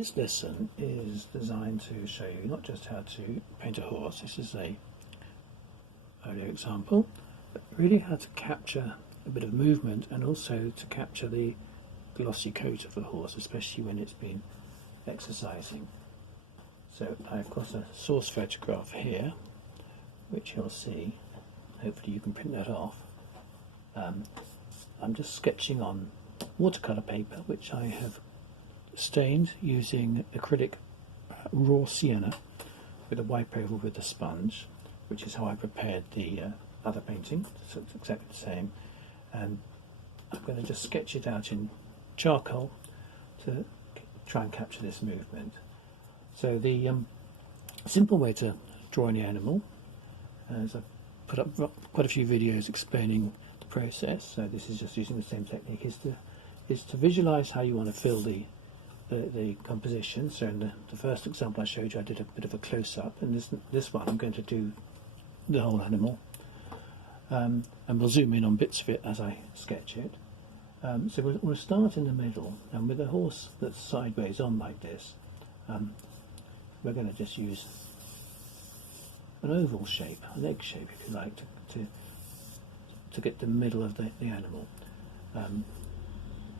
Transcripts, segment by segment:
This lesson is designed to show you not just how to paint a horse, this is a folio example, but really how to capture a bit of movement and also to capture the glossy coat of the horse, especially when it's been exercising. So I've got a source photograph here, which you'll see. Hopefully you can print that off. I'm just sketching on watercolour paper, which I have stained using acrylic raw sienna with a wipe over with a sponge, which is how I prepared the other painting, so it's exactly the same. And I'm going to just sketch it out in charcoal to try and capture this movement. So the simple way to draw any animal, as I've put up quite a few videos explaining the process, so this is just using the same technique, is to visualize how you want to fill the composition. So in the first example I showed you, I did a bit of a close-up, and this one I'm going to do the whole animal, and we'll zoom in on bits of it as I sketch it. So we'll start in the middle, and with a horse that's sideways on like this, we're going to just use an oval shape, an egg shape if you like, to get the middle of the animal.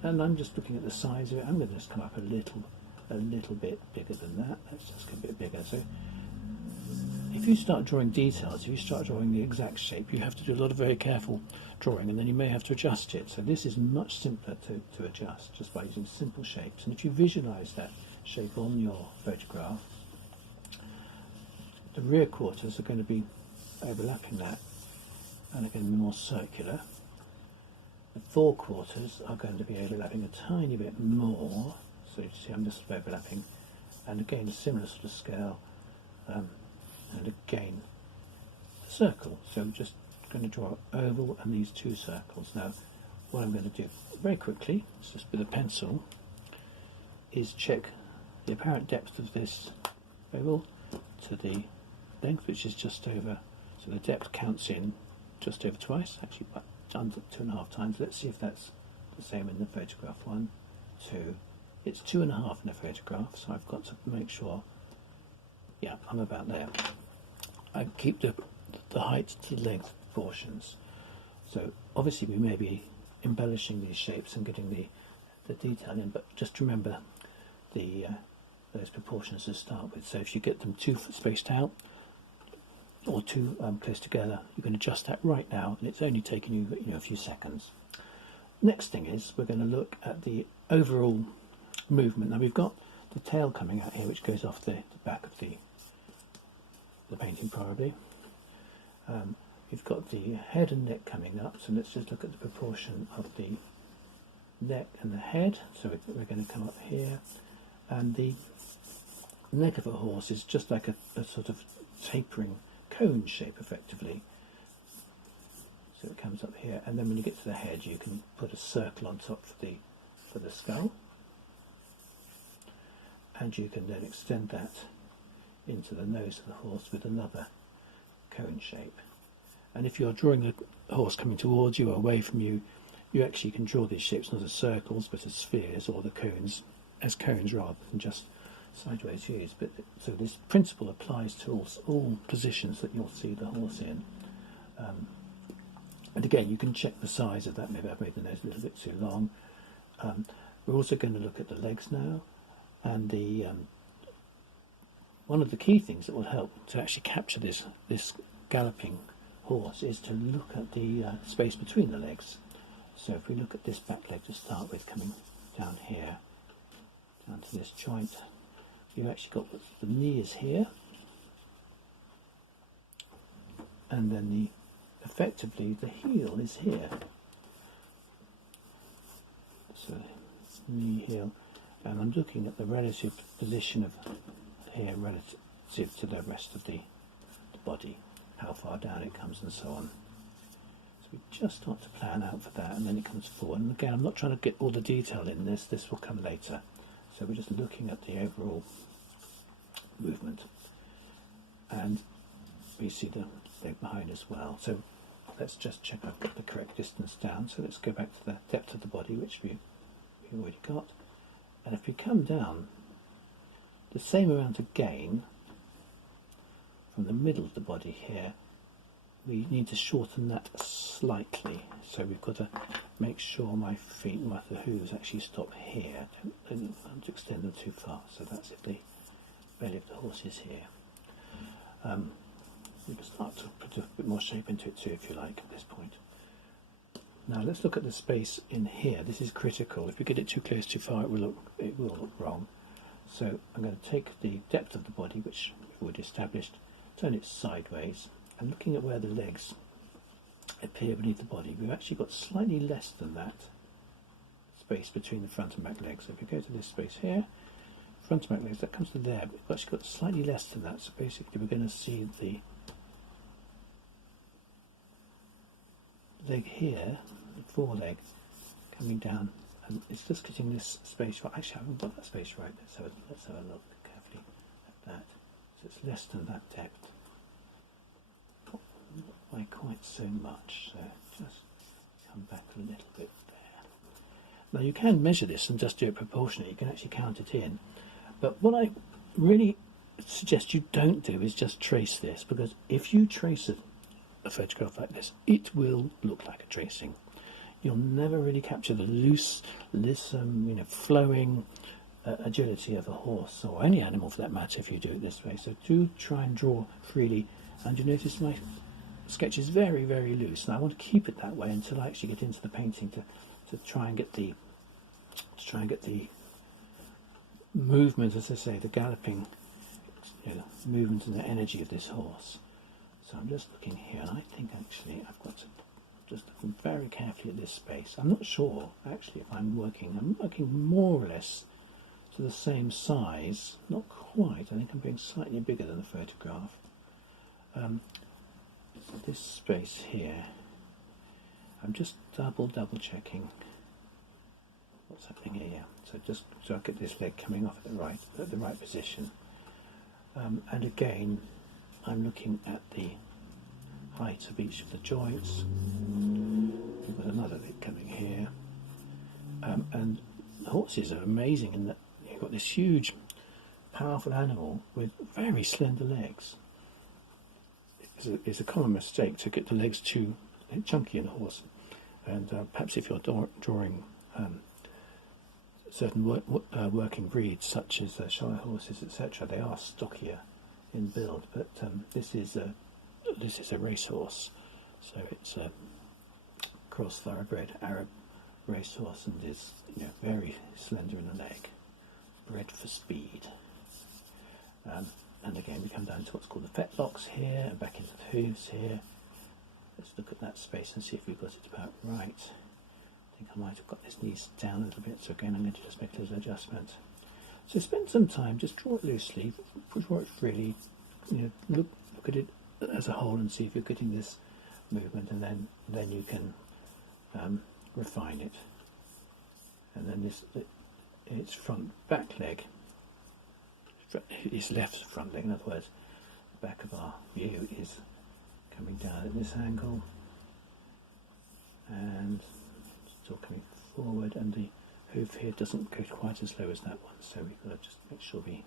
And I'm just looking at the size of it. I'm going to just come up a little bit bigger than that. Let's just get a bit bigger. So if you start drawing details, if you start drawing the exact shape, you have to do a lot of very careful drawing, and then you may have to adjust it. So this is much simpler to adjust just by using simple shapes. And if you visualize that shape on your photograph, the rear quarters are going to be overlapping that and are going to be more circular. The fore quarters are going to be overlapping a tiny bit more, so you see I'm just overlapping, and again a similar sort of scale, and again a circle. So I'm just going to draw an oval and these two circles. Now what I'm going to do very quickly, just with a pencil, is check the apparent depth of this oval to the length, which is just over, so the depth counts in just over twice, actually under 2.5 times. Let's see if that's the same in the photograph. 1, 2, it's 2.5 in the photograph, so I've got to make sure, yeah, I'm about there. I keep the height to the length proportions. So obviously we may be embellishing these shapes and getting the detail in, but just remember those proportions to start with. So if you get them too spaced out or too close together, you can adjust that right now, and it's only taking you a few seconds. Next thing is we're going to look at the overall movement. Now we've got the tail coming out here, which goes off the back of the painting probably. We've got the head and neck coming up, so let's just look at the proportion of the neck and the head. So we're going to come up here, and the neck of a horse is just like a sort of tapering cone shape effectively. So it comes up here, and then when you get to the head you can put a circle on top for the skull, and you can then extend that into the nose of the horse with another cone shape. And if you're drawing a horse coming towards you or away from you, you actually can draw these shapes not as circles but as spheres, or the cones as cones rather than just sideways views. But so this principle applies to all positions that you'll see the horse in. And again, you can check the size of that. Maybe I've made the nose a little bit too long. We're also going to look at the legs now, and one of the key things that will help to actually capture this galloping horse is to look at the space between the legs. So if we look at this back leg to start with, coming down here, down to this joint, you've actually got the knee is here, and then effectively the heel is here. So knee, heel, and I'm looking at the relative position of here relative to the rest of the body, how far down it comes and so on. So we just start to plan out for that, and then it comes forward. And again, I'm not trying to get all the detail in this will come later. So we're just looking at the overall movement, and we see the leg behind as well. So let's just check I've got the correct distance down. So let's go back to the depth of the body, which we already got. And if we come down the same amount of gain from the middle of the body here. We need to shorten that slightly, so we've got to make sure my feet, the hooves actually stop here. Don't extend them too far. So that's if the belly of the horse is here. You can start to put a bit more shape into it too, if you like, at this point. Now let's look at the space in here. This is critical. If we get it too close, too far, it will look wrong. So I'm going to take the depth of the body, which we've already established, turn it sideways, and looking at where the legs appear beneath the body, we've actually got slightly less than that space between the front and back legs. So if you go to this space here, front and back legs, that comes to there, but we've actually got slightly less than that. So basically we're going to see the leg here, the foreleg, coming down, and it's just getting this space right. Actually, I haven't got that space right. Let's have a look carefully at that. So it's less than that depth. Not by quite so much, so just come back a little bit there. Now you can measure this and just do it proportionally. You can actually count it in. But what I really suggest you don't do is just trace this, because if you trace a photograph like this, it will look like a tracing. You'll never really capture the loose, flowing agility of a horse, or any animal for that matter, if you do it this way. So do try and draw freely, and you notice my sketch is very, very loose, and I want to keep it that way until I actually get into the painting to try and get the movement, as I say, the galloping movement and the energy of this horse. So I'm just looking here, and I think actually I've got to just look very carefully at this space. I'm not sure actually if I'm working more or less to the same size, not quite. I think I'm being slightly bigger than the photograph. So this space here, I'm just double checking what's happening here. So just so I get this leg coming off at the right position. And again, I'm looking at the height of each of the joints. We've got another leg coming here. And horses are amazing in that you've got this huge, powerful animal with very slender legs. It's a common mistake to get the legs too chunky in a horse. And perhaps if you're drawing certain working breeds, such as Shire horses, etc., they are stockier in build, but this is a racehorse, so it's a cross thoroughbred Arab racehorse, and is very slender in the leg, bred for speed. And again, we come down to what's called the fetlocks here, and back into the hooves here. Let's look at that space and see if we've got it about right. I think I might have got this knees down a little bit, so again I'm going to just make a little adjustment. So spend some time, just draw it loosely, draw it freely, look at it as a whole and see if you're getting this movement, and then you can refine it. And then its front back leg, its left front leg, in other words, the back of our view is coming down at this angle and still coming forward, and the hoof here doesn't go quite as low as that one, so we've got to just make sure we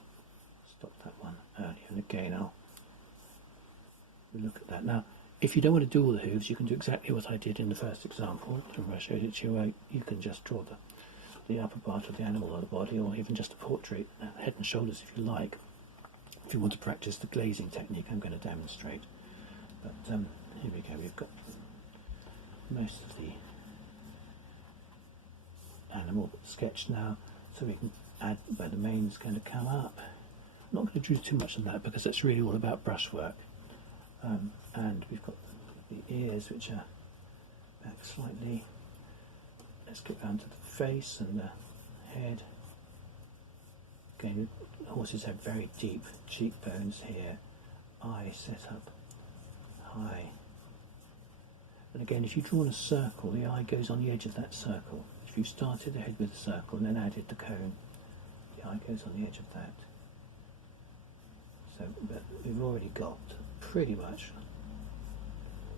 stop that one early. And again, I'll look at that. Now, if you don't want to do all the hooves, you can do exactly what I did in the first example, where I showed it to you, where you can just draw the upper part of the animal or the body, or even just a portrait, head and shoulders if you like. If you want to practice the glazing technique I'm going to demonstrate. But here we go, we've got most of the animal sketched now, so we can add where the mane is going to come up. I'm not going to do too much on that because it's really all about brushwork. And we've got the ears, which are back slightly. Let's get down to the face and the head. Again, horses have very deep cheekbones here, eyes set up high. And again, if you draw in a circle, the eye goes on the edge of that circle. If you started the head with a circle and then added the cone, the eye goes on the edge of that. So but we've already got pretty much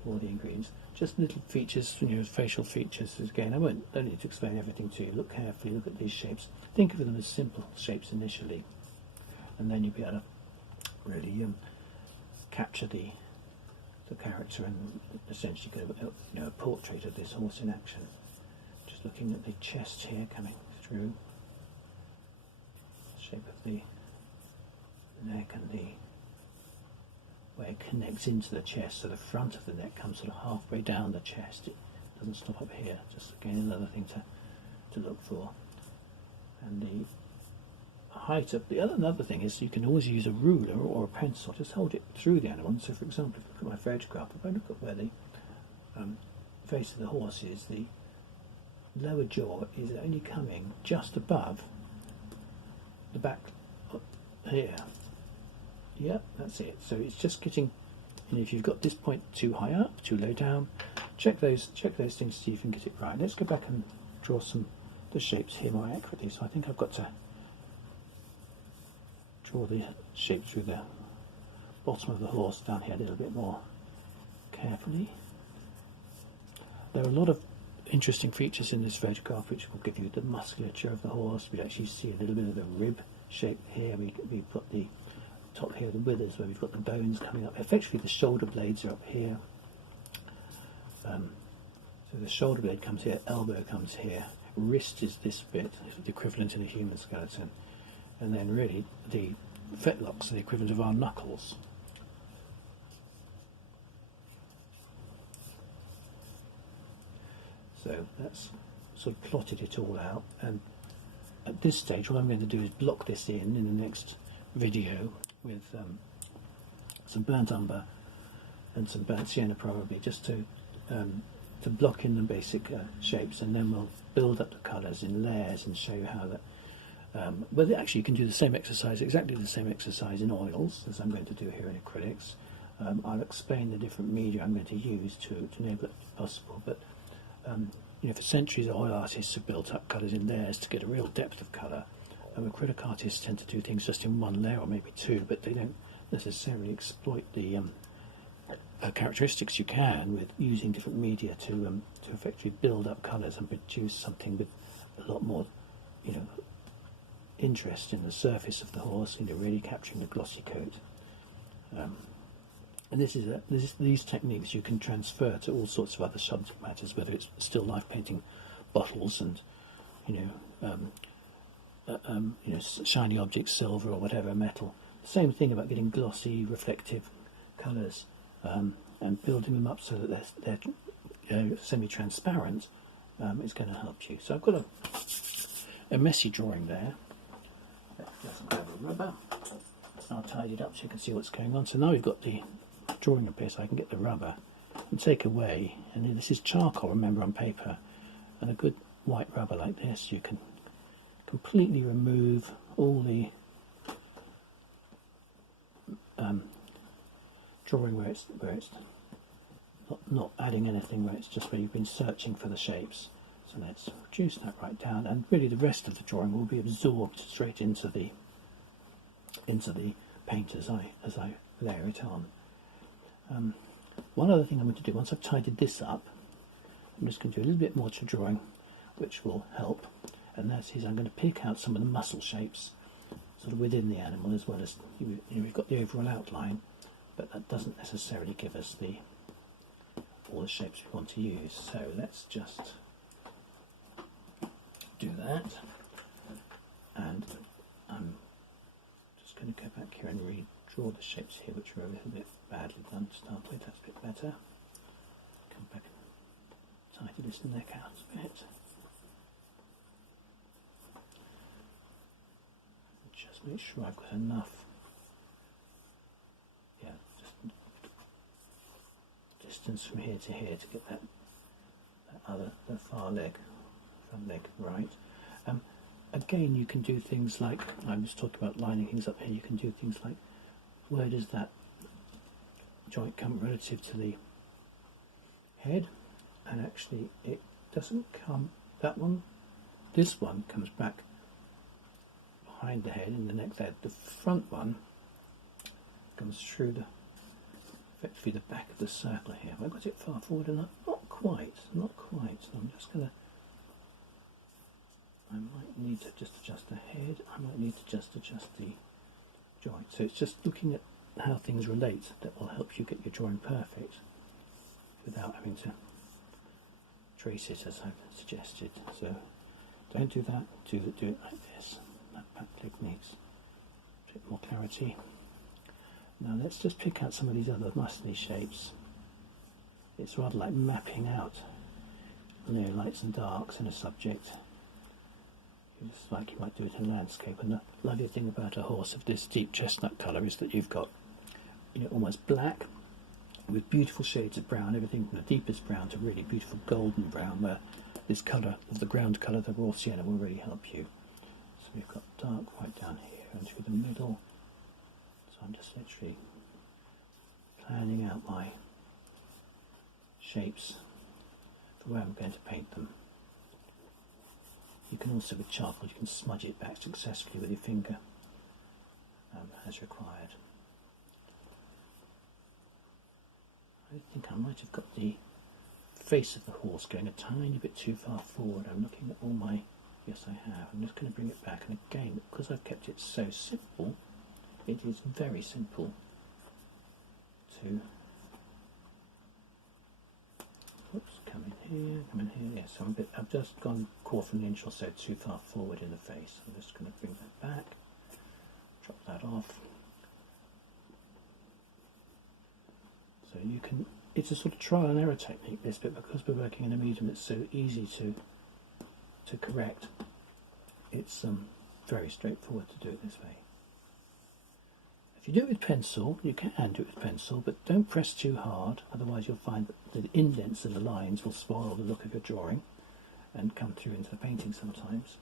all the ingredients. Just little features, facial features. Again, don't need to explain everything to you. Look carefully, look at these shapes. Think of them as simple shapes initially. and then you'll be able to really capture the character and essentially get a portrait of this horse in action. Just looking at the chest here coming through, the shape of the neck and the way it connects into the chest, so the front of the neck comes sort of halfway down the chest. It doesn't stop up here. Just again another thing to look for. And the height of another thing is you can always use a ruler or a pencil, just hold it through the animal. So for example, if I look at my photograph, if I look at where the face of the horse is, the lower jaw is only coming just above the back here. Yeah, that's it. So it's just getting, and if you've got this point too high up, too low down, check those things to see if you can get it right. Let's go back and draw the shapes here more accurately. So I think I've got to draw the shape through the bottom of the horse down here a little bit more carefully. There are a lot of interesting features in this photograph which will give you the musculature of the horse. We actually see a little bit of the rib shape here. We've got the top here, the withers, where we've got the bones coming up. Effectively the shoulder blades are up here. So the shoulder blade comes here, elbow comes here, wrist is this bit, the equivalent in a human skeleton, and then really the fetlocks are the equivalent of our knuckles. So that's sort of plotted it all out, and at this stage what I'm going to do is block this in the next video with some burnt umber and some burnt sienna, probably just to block in the basic shapes, and then we'll build up the colours in layers and show you how that well, actually you can do the same exercise, exactly the same exercise in oils as I'm going to do here in acrylics. I'll explain the different media I'm going to use to enable it to be possible, but for centuries oil artists have built up colours in layers to get a real depth of colour. Acrylic artists tend to do things just in one layer or maybe two, but they don't necessarily exploit the characteristics you can with using different media to effectively build up colours and produce something with a lot more interest in the surface of the horse, really capturing the glossy coat. And these techniques you can transfer to all sorts of other subject matters, whether it's still life painting bottles and shiny objects, silver or whatever, metal. Same thing about getting glossy, reflective colours and building them up so that they're semi-transparent is going to help you. So I've got a messy drawing there. That doesn't have a rubber. I'll tidy it up so you can see what's going on. So now we've got the drawing up here, so I can get the rubber and take away. And then this is charcoal, remember, on paper. And a good white rubber like this, you can completely remove all the drawing where it's not adding anything, where it's just where you've been searching for the shapes. So let's reduce that right down, and really the rest of the drawing will be absorbed straight into the paint as I layer it on. One other thing I'm going to do, once I've tidied this up, I'm just going to do a little bit more to drawing, which will help, and that is I'm going to pick out some of the muscle shapes sort of within the animal, as well as we've got the overall outline, but that doesn't necessarily give us all the shapes we want to use. So let's just do that, and I'm just going to go back here and redraw the shapes here, which were a little bit badly done to start with. That's a bit better. Come back and tidy this neck out a bit. Just make sure I've got enough, just distance from here to here to get the far leg, front leg right. Again, you can do things like, I was talking about lining things up here, you can do things like, where does that joint come relative to the head? And actually it doesn't come, this one comes back behind the head in the neck there. The front one comes through effectively the back of the circle here. Have I got it far forward enough? Not quite. So I'm just going to, I might need to just adjust the head. I might need to just adjust the joint. So it's just looking at how things relate that will help you get your drawing perfect without having to trace it as I've suggested. So don't do that, do it like this. That back leg needs a bit more clarity. Now let's just pick out some of these other muscly shapes. It's rather like mapping out lights and darks in a subject, just like you might do it in a landscape. And the lovely thing about a horse of this deep chestnut colour is that you've got, almost black with beautiful shades of brown, everything from the deepest brown to really beautiful golden brown, where this colour of the ground colour, the raw sienna, will really help you. So we've got dark right down here and through the middle. So I'm just literally planning out my shapes for where I'm going to paint them. You can also, with charcoal, you can smudge it back successfully with your finger as required. I think I might have got the face of the horse going a tiny bit too far forward. I'm looking at all my... Yes, I have. I'm just going to bring it back, and again, because I've kept it so simple, it is very simple to... Oops, come in here, yes, I've just gone a quarter of an inch or so too far forward in the face. I'm just going to bring that back, drop that off. So you can, it's a sort of trial and error technique this, but because we're working in a medium that's so easy to correct, it's very straightforward to do it this way. If you do it with pencil, you can do it with pencil, but don't press too hard, otherwise you'll find that the indents and the lines will spoil the look of your drawing and come through into the painting sometimes.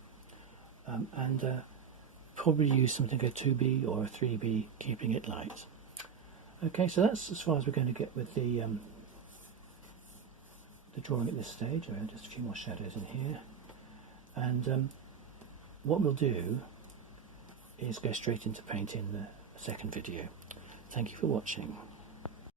Probably use something like a 2B or a 3B, keeping it light. Okay, so that's as far as we're going to get with the drawing at this stage. Just a few more shadows in here. And what we'll do is go straight into painting the second video. Thank you for watching.